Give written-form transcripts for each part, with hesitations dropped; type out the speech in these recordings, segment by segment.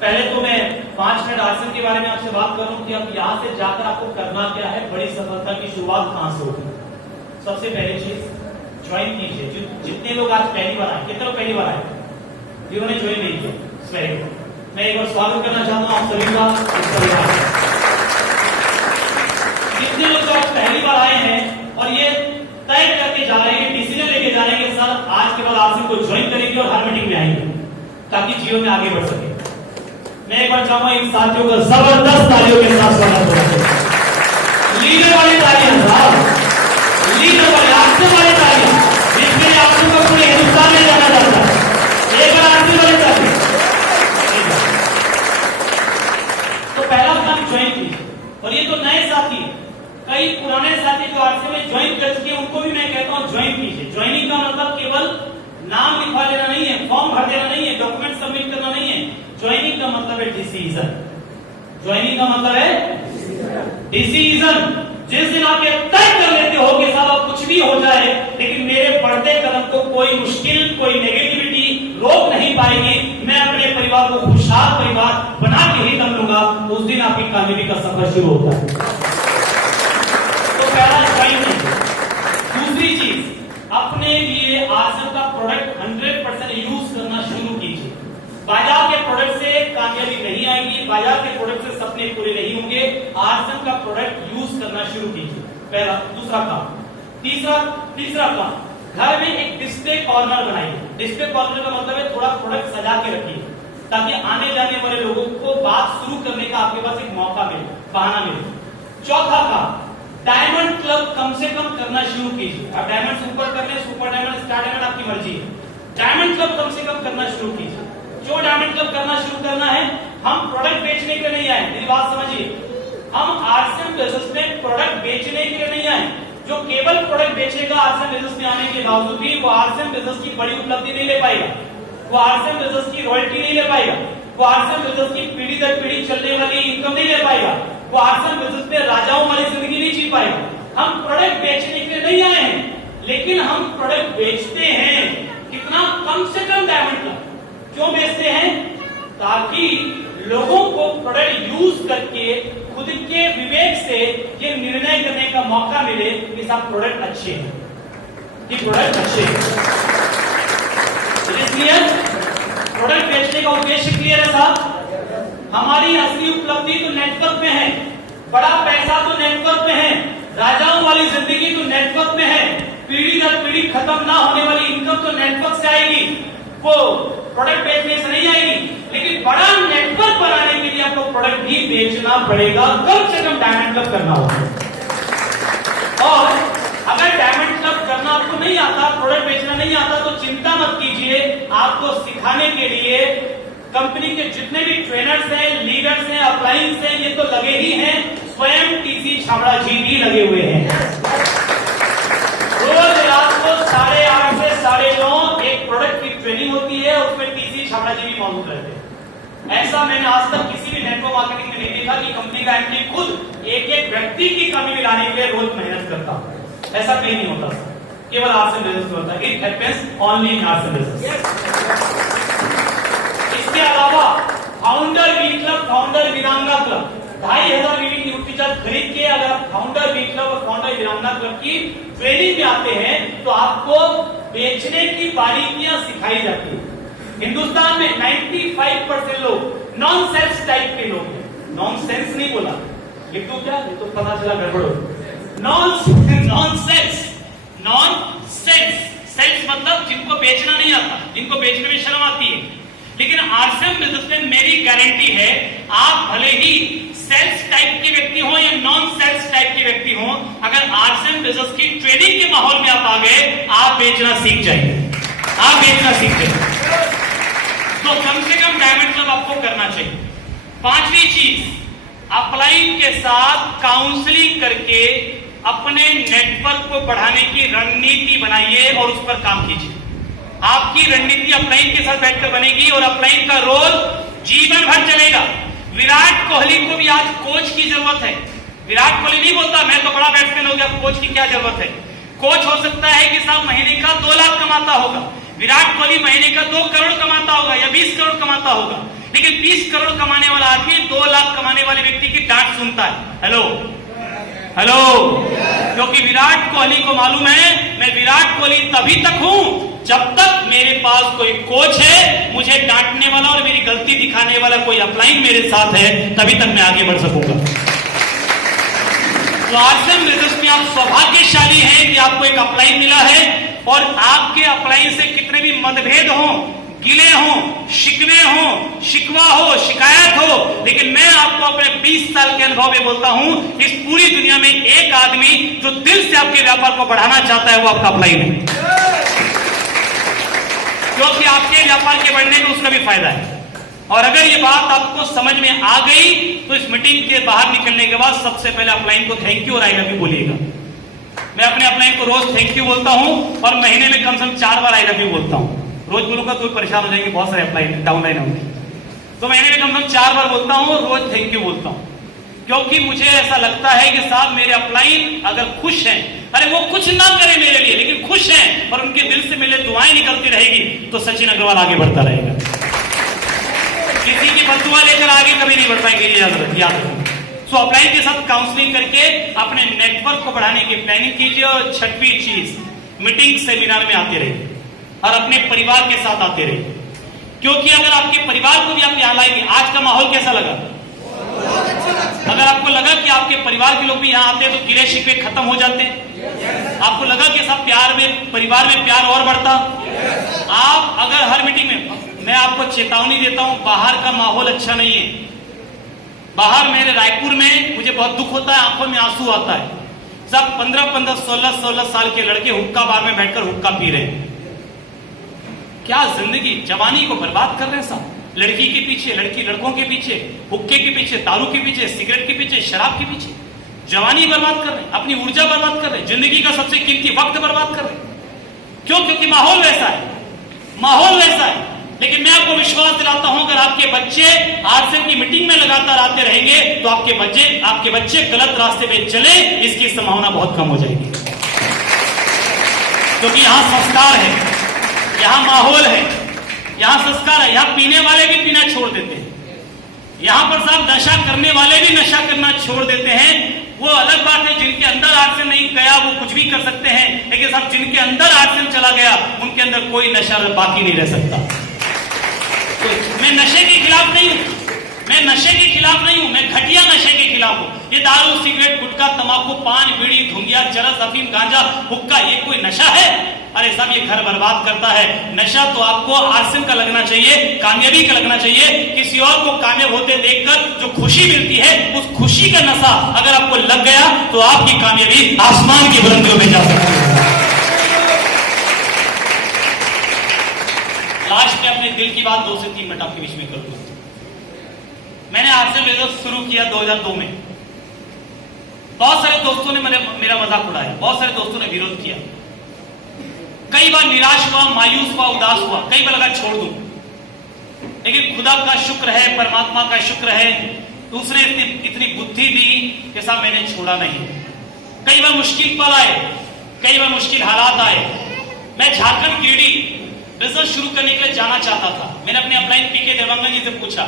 पहले तो मैं 5 मिनट आसन के बारे में आपसे बात कर रहा हूं कि अब यहां से जाकर आपको करना क्या है, बड़ी सफलता की शुरुआत कहां से होगी। सबसे पहली चीज ज्वाइन कीजिए। जितने लोग आज पहली बार आए, कितने लोग पहली बार आए, जिन्होंने ज्वाइन नहीं किया, मैं एक बार स्वागत करना चाहता हूं आप सभी का इस परिवार में। जितने लोग आज पहली बार आए हैं और ये तय करके जा रहे हैं, डिसीजन लेके जा रहे हैं कि सर आज के बाद आसन को ज्वाइन करेंगे और हर मीटिंग में आएंगे ताकि जीवन में आगे बढ़ सके, मैं एक बार चाहूंगा इन साथियों का जबरदस्त तालियों के साथ स्वागत करें। लीडर वाली तालियां साहब, लीडर वाले आपसे वाली तालियां, जिसके लिए आप सबको पूरे हिंदुस्तान में जाना जाता है। एक बार आपसे वाली तालियां। तो पहला काम ज्वाइन कीजिए। और ये तो नए साथी, कई पुराने साथी जो आरसी में ज्वाइन कर चुके हैं उनको भी मैं कहता हूं ज्वाइन कीजिए। ज्वाइनिंग का मतलब केवल नाम लिखवा देना नहीं है, फॉर्म भर देना नहीं है, डॉक्यूमेंट सबमिट करना नहीं है। ज्वाइनिंग का मतलब है डिसीजन। ज्वाइनिंग का मतलब है डिसीजन। जिस दिन आप ये तय कर लेते हो कि साहब अब कुछ भी हो जाए लेकिन मेरे बढ़ते कदम को कोई मुश्किल, कोई नेगेटिविटी रोक नहीं पाएगी, मैं अपने परिवार को खुशहाल परिवार बना के ही दम लूंगा, उस दिन आपकी कामयाबी का सफर शुरू होता है। तो पहला ज्वाइनिंग। दूसरी चीज, अपने लिए आसन का प्रोडक्ट 100% यूज करना शुरू कीजिए। बाजार के प्रोडक्ट से कामयाबी नहीं आएगी, बाजार के प्रोडक्ट से सपने पूरे नहीं होंगे। आर्सन का प्रोडक्ट यूज करना शुरू कीजिए, पहला। दूसरा काम। तीसरा काम, घर में एक डिस्प्ले कॉर्नर बनाइए। डिस्प्ले कॉर्नर का मतलब है थोड़ा प्रोडक्ट सजा के रखिए ताकि आने जाने वाले लोगों को बात शुरू करने का आपके पास एक मौका मिले, बहाना मिले। चौथा काम, डायमंड क्लब कम से कम करना शुरू कीजिए। आप डायमंड सुपर करने, सुपर डायमंड, स्टार डायमंड आपकी मर्जी है। डायमंड क्लब कम से कम करना शुरू कीजिए। जो डायमंड क्लब करना शुरू करना है, हम प्रोडक्ट बेचने के लिए नहीं आए, मेरी बात समझिए। हम आरसीएम बिजनेस में प्रोडक्ट बेचने के लिए नहीं आए। जो केवल प्रोडक्ट बेचेगा आरसीएम बिजनेस में आने के बावजूद भी, वो आरसीएम बिजनेस की बड़ी उपलब्धि नहीं ले पाएगा, वो आरसीएम बिजनेस की रॉयल्टी नहीं ले पाएगा, वो आरसीएम बिजनेस की पीढ़ी दर पीढ़ी चलने वाली इनकम नहीं ले पाएगा, वो आरसीएम बिजनेस में राजाओं वाली जिंदगी नहीं जी पाएगा। हम प्रोडक्ट बेचने के लिए नहीं आए हैं, लेकिन हम प्रोडक्ट बेचते हैं। कितना? कम से कम डायमंड क्लब। क्यों बेचते हैं? ताकि लोगों को प्रोडक्ट यूज करके खुद के विवेक से ये निर्णय करने का मौका मिले कि साहब प्रोडक्ट अच्छे हैं, कि प्रोडक्ट अच्छे हैं। इसलिए प्रोडक्ट बेचने का उद्देश्य क्लियर है साहब। हमारी असली उपलब्धि तो नेटवर्क में है, बड़ा पैसा तो नेटवर्क में है, राजाओं वाली जिंदगी तो नेटवर्क में है, पीढ़ी दर पीढ़ी खत्म ना होने वाली इनकम तो नेटवर्क से आएगी, वो प्रोडक्ट बेचने से नहीं आएगी। लेकिन बड़ा नेटवर्क बनाने के लिए आपको प्रोडक्ट भी बेचना पड़ेगा, कम से कम डायमंड क्लब करना होगा। और अगर डायमंड क्लब करना आपको नहीं आता, प्रोडक्ट बेचना नहीं आता, तो चिंता मत कीजिए, आपको सिखाने के लिए कंपनी के जितने भी ट्रेनर्स हैं, लीडर्स हैं, अप्लायंस हैं, ये तो लगे ही हैं। स्वयं टीसी छाबड़ा जी भी लगे हुए हैं। रोज रात को 8:30 से 9:30 एक प्रोडक्ट की ट्रेनिंग होती है, उसमें टीसी छाबड़ा जी भी मौजूद रहते हैं। ऐसा मैंने आज तक किसी भी नेटवर्क मार्केटिंग में नहीं देखा कि कंपनी का एमडी खुद एक व्यक्ति की कमी मिलाने के लिए रोज मेहनत करता। ऐसा कहीं नहीं होता, केवल आरसीएम बिजनेस में होता है। It happens only in RCM business. इसके अलावा फाउंडर वी क्लब, फाउंडर वीरांगना क्लब, 2500 वीवी की ऊर्जा खरीद के अगर आप फाउंडर वी क्लब और फाउंडर वीरांगना क्लब की ट्रेनिंग में आते हैं तो आपको बेचने की बारीकियां सिखाई जाती है। हिंदुस्तान में 95% लोग नॉन सेल्स टाइप के लोग हैं। नॉन सेंस नहीं बोला, लिख दो क्या? ये तो पता चला गड़बड़ हो। Non sales, non sales, sales मतलब जिनको बेचना नहीं आता, जिनको बेचने में शर्म आती है। लेकिन आरसीएम बिजनेस में मेरी गारंटी है, आप भले ही सेल्स टाइप के व्यक्ति हो या नॉन सेल्स टाइप के व्यक्ति हो, अगर आरसीएम बिजनेस की ट्रेनिंग के माहौल में आप आ गए, आप बेचना सीख जाएंगे, आप बेचना सीख जाएंगे। तो कम से कम डायमंड क्लब आपको करना चाहिए। पांचवी चीज, अपलाइन के साथ काउंसलिंग करके अपने नेटवर्क को बढ़ाने की रणनीति बनाइए और उस पर काम कीजिए। आपकी रणनीति अपलाइन के साथ बैठकर बनेगी और अपलाइन का रोल जीवन भर चलेगा। विराट कोहली को भी आज कोच की जरूरत है। विराट कोहली नहीं बोलता मैं तो बड़ा बैट्समैन हो गया, कोच की क्या जरूरत है। कोच हो सकता है कि साहब महीने का 2 लाख कमाता होगा, विराट कोहली महीने का 2 करोड़ कमाता होगा या 20 करोड़ कमाता होगा, लेकिन 20 करोड़ कमाने वाला आदमी 2 लाख कमाने वाले व्यक्ति की डांट सुनता है। हेलो हेलो, क्योंकि विराट कोहली को मालूम है मैं विराट कोहली तभी तक हूं जब तक मेरे पास कोई कोच है, मुझे डांटने वाला और मेरी गलती दिखाने वाला कोई अपलाइन मेरे साथ है, तभी तक मैं आगे बढ़ सकूंगा। तो आरसीएम रिजल्ट में आप सौभाग्यशाली हैं कि आपको एक अपलाइन मिला है, और आपके अपलाइन से कितने भी मतभेद हो, गिले हो, शिकवे हो, शिकवा हो, शिकायत हो, लेकिन मैं आपको अपने 20 साल के अनुभव में बोलता हूं, इस पूरी दुनिया में एक आदमी जो दिल से आपके व्यापार को बढ़ाना चाहता है वो आपका अपलाइन है, क्योंकि आपके व्यापार के बढ़ने में उसका भी फायदा है। और अगर ये बात आपको समझ में आ गई तो इस मीटिंग के बाहर निकलने के बाद सबसे पहले अपलाइन को थैंक यू और आई लव यू बोलिएगा। मैं अपने अपलाइन को रोज थैंक यू बोलता हूं और महीने में कम से कम 4 बार आई लव यू बोलता हूं। रोज बोलूंगा तो परेशान हो जाएंगे, बहुत सारे अपलाइन डाउनलाइन होंगे, तो महीने में कम से कम 4 बार बोलता हूं, रोज थैंक यू बोलता हूं, क्योंकि मुझे ऐसा लगता है कि साहब मेरे अपलाइन अगर खुश हैं, अरे वो कुछ ना करे मेरे लिए लेकिन खुश हैं और उनके दिल से मेरे दुआएं निकलती रहेगी, तो सचिन अग्रवाल आगे बढ़ता रहेगा। किसी की बददुआ लेकर आगे कभी नहीं बढ़ पाएंगे, याद रखो। सो अपलाइन के साथ काउंसलिंग करके अपने नेटवर्क को बढ़ाने की प्लानिंग कीजिए। और 6वीं चीज, मीटिंग सेमिनार में आते रहिए और अपने परिवार के साथ आते रहिए, क्योंकि अगर आपके परिवार को भी आप यहां लाएंगे। आज का माहौल कैसा लगा? अगर आपको लगा कि आपके परिवार के लोग भी यहां आते हैं तो गिले शिकवे खत्म हो जाते हैं, आपको लगा कि सब प्यार में, परिवार में प्यार और बढ़ता, आप अगर हर मीटिंग में, मैं आपको चेतावनी देता हूं, बाहर का माहौल अच्छा नहीं है। बाहर मेरे रायपुर में मुझे बहुत दुख होता है, आंखों में आंसू आता है। सब 15-15, 16-16 साल के लड़के हुक्का बार में बैठकर हुक्का पी रहे हैं। क्या जिंदगी, जवानी को बर्बाद कर रहे हैं सब, लड़की के पीछे, लड़की लड़कों के पीछे, हुक्के के पीछे, दारू के पीछे, सिगरेट के पीछे, शराब के पीछे जवानी बर्बाद कर रहे हैं, अपनी ऊर्जा बर्बाद कर रहे हैं, जिंदगी का सबसे कीमती वक्त बर्बाद कर रहे हैं। क्यों? क्योंकि माहौल वैसा है, माहौल वैसा है। लेकिन मैं आपको विश्वास दिलाता हूं, अगर आपके बच्चे आरसीएम की मीटिंग में लगातार आते रहेंगे तो आपके बच्चे गलत रास्ते में चले, इसकी संभावना बहुत कम हो जाएगी। क्योंकि यहां संस्कार है, यहां माहौल है, यहां संस्कार है। यहां पीने वाले भी पीना छोड़ देते हैं, यहां पर साहब नशा करने वाले भी नशा करना छोड़ देते हैं। वो अलग बात है, जिनके अंदर आरसीएम नहीं गया वो कुछ भी कर सकते हैं, लेकिन साहब जिनके अंदर आरसीएम चला गया उनके अंदर कोई नशा बाकी नहीं रह सकता। तो मैं नशे के खिलाफ नहीं हूं, मैं नशे के खिलाफ नहीं हूं, मैं घटिया नशे के खिलाफ हूं। ये दारू, सिगरेट, गुटखा, तंबाकू, पान, बीड़ी, धुंगिया, चरस, अफीम, गांजा, हुक्का, ये कोई नशा है? अरे साहब ये घर बर्बाद करता है। नशा तो आपको आरसीएम का लगना चाहिए, कामयाबी का लगना चाहिए। किसी और को कामयाब होते देखकर जो खुशी मिलती है, उस खुशी का नशा अगर आपको लग गया तो आपकी कामयाबी आसमान की बुलंदियों में जा सकती है। लास्ट में अपने दिल की बात 2 से 3 मिनट आपके बीच में करूंगा। मैंने आरसीएम रिजल्ट शुरू किया 2002 में। बहुत सारे दोस्तों ने मेरा मजाक उड़ाया, बहुत सारे दोस्तों ने विरोध किया, कई बार निराश हुआ, मायूस हुआ, उदास हुआ, कई बार लगा छोड़ दूं, लेकिन खुदा का शुक्र है, परमात्मा का शुक्र है, उसने इतनी बुद्धि दी कि साहब मैंने छोड़ा नहीं। कई बार मुश्किल पल आए, कई बार मुश्किल हालात आए। मैं झारखंड गिरडी बिजनेस शुरू करने के लिए जाना चाहता था। मैंने अपने अपलाइन पीके देवांगन जी से पूछा,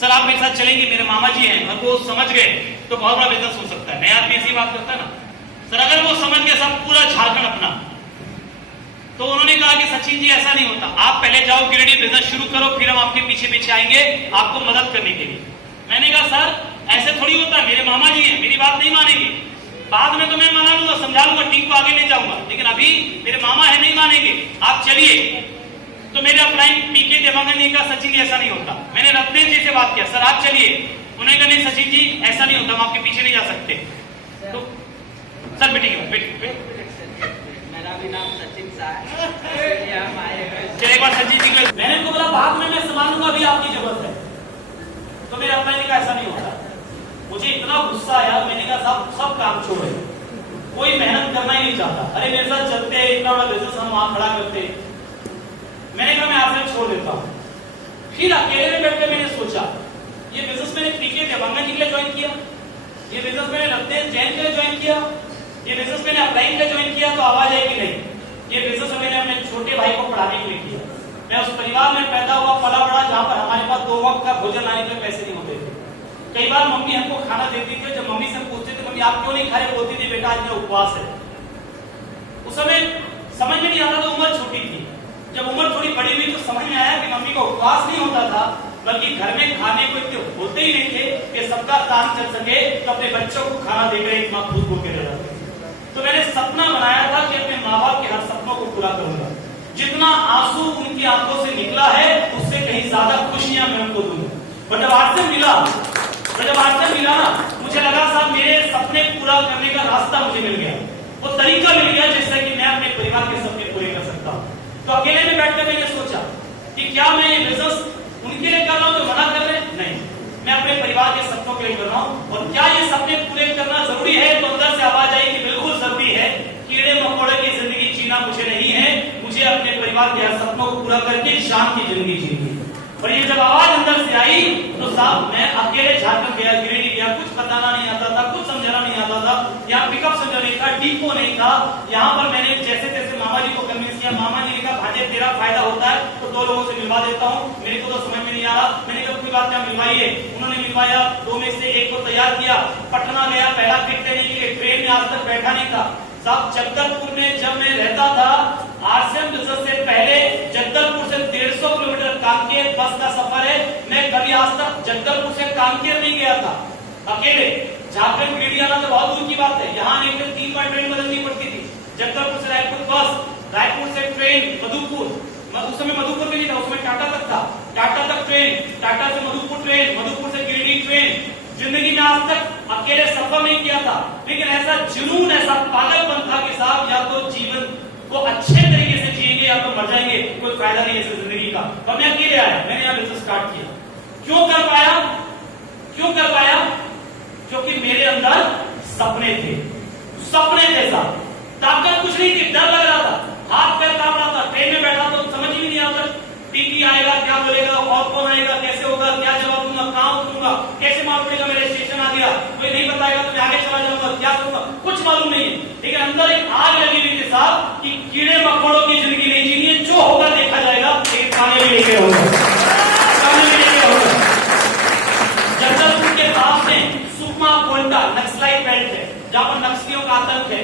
सर आप मेरे साथ चलेंगे? मेरे मामा जी हैं, और वो समझ गए तो बहुत बड़ा बिजनेस हो सकता है। नया आदमी ऐसी बात करता है ना, सर अगर वो समझ गए सब पूरा झारखंड अपना, तो उन्होंने कहा कि सचिन जी ऐसा नहीं होता, आप पहले जाओ गिरडी बिजनेस शुरू करो, फिर हम आपके पीछे पीछे आएंगे आपको मदद करने के लिए। मैंने कहा सर ऐसे थोड़ी होता है, मेरे मामा जी हैं, मेरी बात नहीं मानेंगे, बाद में तो मैं मना लूंगा, समझा लूंगा, टीम को आगे ले जाऊंगा, लेकिन अभी मेरे मामा है, नहीं मानेंगे, आप चलिए। तो मेरे अपलाइन पीके देवांगन जी का, सचिन जी ऐसा नहीं होता। मैंने रत्नेश जी से बात किया, सर आप चलिए, उन्होंने कहा नहीं सचिन जी ऐसा नहीं होता, हम आपके पीछे नहीं जा सकते। तो सर बेटिए मेरा भी नाम सचिन सा है। चलिए एक बार सचिन जी को मैंने तो बोला बाद में मैं संभाल लूंगा, अभी आपकी जरूरत है। तो मेरे अपलाइन का ऐसा नहीं होता। मुझे इतना गुस्सा आया, मैंने कहा साहब सब काम छोड़े, कोई मेहनत करना ही नहीं चाहता। अरे मेरे साथ चलते हैं, इतना बड़ा बिजनेस हम वहां खड़ा करते। मैंने कहा मैं आपसे छोड़ देता हूं। फिर अकेले में बैठकर मैंने सोचा, ये बिजनेस मैंने पीके देवांगन जी के लिए ज्वाइन किया, ये बिजनेस मैंने रत्नेश जैन के लिए ज्वाइन किया, ये बिजनेस मैंने अपलाइन के लिए ज्वाइन किया, तो आवाज आएगी नहीं। ये बिजनेस मैंने अपने छोटे भाई को पढ़ाने के लिए किया। मैं उस परिवार में पैदा हुआ, पला बड़ा, जहां पर हमारे पास 2 वक्त का भोजन लाने के पैसे नहीं होते थे। कई बार मम्मी हमको खाना देती थी, जब मम्मी से पूछते थे मम्मी आप क्यों नहीं खा रहे, बोलती थी बेटा आज मेरा उपवास है। उस समय समझ में नहीं आता था, उम्र छोटी थी। जब उम्र थोड़ी बड़ी हुई तो समझ में आया कि मम्मी का उपवास नहीं होता था, बल्कि घर में खाने को इतने होते ही नहीं थे कि सबका काम चल सके, तो अपने बच्चों को खाना देकर एक माँ खुद भूखे रह जाती। तो मैंने सपना बनाया था कि अपने माँ बाप के हर सपनों को पूरा करूंगा। जितना आंसू उनकी आंखों से निकला है उससे कहीं ज्यादा खुशियां मैं उनको दूंगा। और जब आज से मिला ना, मुझे लगा साहब मेरे सपने पूरा करने का रास्ता मुझे मिल गया, वो तरीका मिल गया जिससे कि मैं अपने परिवार के सपने पूरे कर सकता हूँ। तो अकेले में बैठकर मैंने सोचा कि क्या मैं ये बिजनेस उनके लिए कर रहा हूँ तो मना कर रहे? नहीं, मैं अपने परिवार के सपनों के लिए कर रहा हूँ। और क्या ये सपने पूरे करना जरूरी है? तो अंदर से आवाज आई कि बिल्कुल जरूरी है। कीड़े मकोड़े की जिंदगी जीना मुझे नहीं है, मुझे अपने परिवार के सपनों को पूरा करके शान की जिंदगी जीनी है। और ये जब आवाज अंदर से आई तो साहब मैं अकेले झारखंड गया, गिरिडीह गया, कुछ बताना नहीं आता था, कुछ समझाना नहीं आता था। यहाँ पिकअप सेंटर नहीं था, डिपो नहीं था। यहाँ पर मैंने जैसे तैसे मामा जी को कन्विंस किया। मामा जी ने कहा भांजे तेरा फायदा होता है तो 2 लोगों से मिलवा देता हूँ, मेरे को तो समझ में नहीं आ रहा। मैंने कहा कोई बात क्या, मिलवाइए। उन्होंने मिलवाया, 2 में से 1 को तैयार किया। पटना गया, पहला किट लेने के लिए, ट्रेन में आज तक बैठा नहीं था साहब। जगदलपुर में जब मैं रहता था, आरसीएम बिजनेस से पहले जगदलपुर से 150 किलोमीटर कांकेर बस का सफर है। मैं कभी आज तक जगदलपुर से कांकेर नहीं गया था अकेले। झारखंड गिरिडीह आना तो बहुत दूर की बात है। यहाँ आने के लिए 3 बार ट्रेन बदलनी पड़ती थी। जगदलपुर से रायपुर बस, रायपुर से ट्रेन मधुपुर, उस समय मधुपुर भी नहीं था, उसमें टाटा तक था, टाटा तक ट्रेन, टाटा से मधुपुर ट्रेन, मधुपुर से गिरिडीह ट्रेन। जिंदगी में आज तक अकेले सफर नहीं किया था, लेकिन ऐसा जुनून, ऐसा पागलपन था कि साहब या तो जीवन को अच्छे तरीके से जिएंगे या तो मर जाएंगे, कोई फायदा नहीं है इस जिंदगी का। और मैं अकेले आया, मैंने यहाँ बिजनेस स्टार्ट किया। क्यों कर पाया? क्योंकि मेरे अंदर सपने थे साहब। ताकत कुछ नहीं थी, डर लग रहा था, हाथ पैर कांप रहा था। ट्रेन में बैठा तो समझ ही नहीं आता, टीटी आएगा क्या बोलेगा, और कौन आएगा, कैसे होगा, क्या जवाब दूंगा, कहां उतरूंगा, कैसे मालूम पड़ेगा मेरा स्टेशन आ गया, कोई नहीं बताएगा तो मैं आगे चला जाऊंगा, क्या करूंगा, कुछ मालूम नहीं है। लेकिन अंदर एक आग लगी हुई थी साहब कि कीड़े मकोड़ों की जिंदगी नहीं जीनी है, जो होगा देखा जाएगा, लेकिन कामयाबी लेके होगा। जगदलपुर के पास में सुकमा कोंटा नक्सलाइट बेल्ट है, जहां पर नक्सलियों का आतंक है।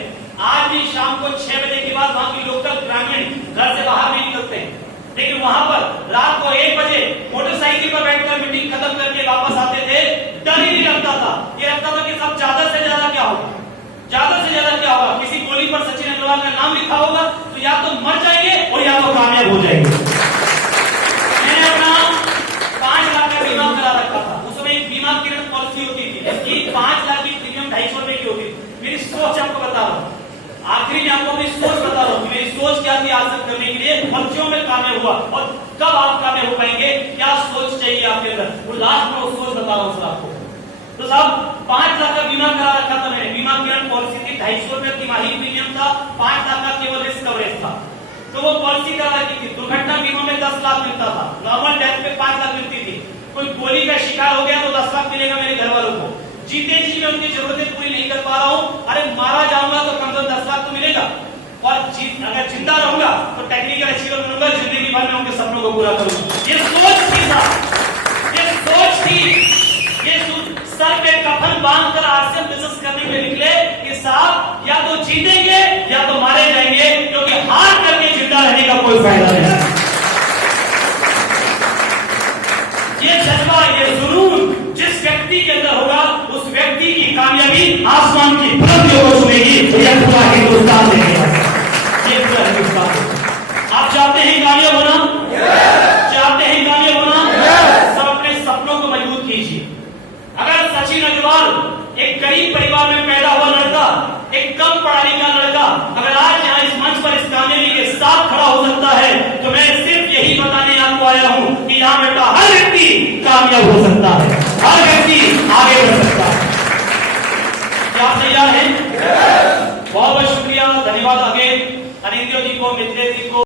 आज भी शाम को 6 बजे के बाद वहां की लोकल ग्रामीण घर से बाहर नहीं निकलते हैं, लेकिन वहां पर रात को 1 बजे मोटरसाइकिल पर बैठकर मीटिंग खत्म करके वापस आते थे। डर ही नहीं लगता था, ये लगता था कि सब ज्यादा से ज्यादा क्या होगा, किसी गोली पर सचिन अग्रवाल का नाम लिखा होगा तो या तो मर जाएंगे और या तो कामयाब हो जाएंगे। मैंने अपना 5 लाख का बीमा करा रखा था। उस समय एक बीमा किरण पॉलिसी होती थी, इसकी 5 लाख की प्रीमियम 250 रुपए की होती थी। मेरी सोच आपको बता रहा हूँ, आखिरी में आपको अपनी सोच बता रहा हूँ, मेरी सोच क्या थी हासिल करने के लिए, और क्यों मैं कामयाब हुआ, और कब आप कामयाब हो पाएंगे, क्या सोच चाहिए आपके अंदर, वो लास्ट में वो सोच बता रहा हूँ सर आपको। तो साहब 5 लाख का बीमा करा रखा था मैंने। बीमा किरण पॉलिसी थी, 250 रुपए तिमाही प्रीमियम था, 5 लाख का केवल रिस्क कवरेज था। तो वो पॉलिसी करा रखी थी। दुर्घटना बीमा में 10 लाख मिलता था, नॉर्मल डेथ पे 5 लाख मिलती थी। कोई गोली का शिकार हो गया तो 10 लाख मिलेगा मेरे घर वालों को। जीते जी मैं उनकी जरूरतें पूरी नहीं कर पा रहा हूँ, अरे मारा जाऊंगा तो कम से कम 10 लाख तो मिलेगा, और अगर जिंदा रहूंगा तो टेक्निकल अचीवर बनूंगा, जिंदगी भर में उनके सपनों को पूरा करूंगा। ये सोच थी साहब, ये सोच थी। ये सर पे कफन बांधकर आरसीएम बिजनेस करने के लिए निकले कि साहब या तो जीतेंगे या तो मारे जाएंगे, क्योंकि हार करके जिंदा रहने का कोई फायदा नहीं। ये जज्बा, ये जुनून जिस व्यक्ति के अंदर होगा उस व्यक्ति की कामयाबी आसमान की बुलंदियों को छूएगी। यह पूरा हिंदुस्तान देखेगा, ये पूरा हिंदुस्तान। आप चाहते हैं कामयाब होना? चाहते हैं कामयाब होना? सब अपने सपनों को मजबूत कीजिए। अगर सचिन अग्रवाल एक गरीब परिवार में पैदा हुआ लड़का, एक कम पढ़ा लिखा लड़का, अगर आज यहाँ इस मंच पर इस कामयाबी के साथ खड़ा हो सकता है, तो मैं सिर्फ यही बताने आपको आया हूँ कि यहाँ बेटा हर व्यक्ति कामयाब हो सकता है, हर व्यक्ति आगे बढ़ सकता है। क्या आप तैयार हैं? बहुत बहुत शुक्रिया, धन्यवाद। आगे अनिंद्यो जी को, मित्रे जी को।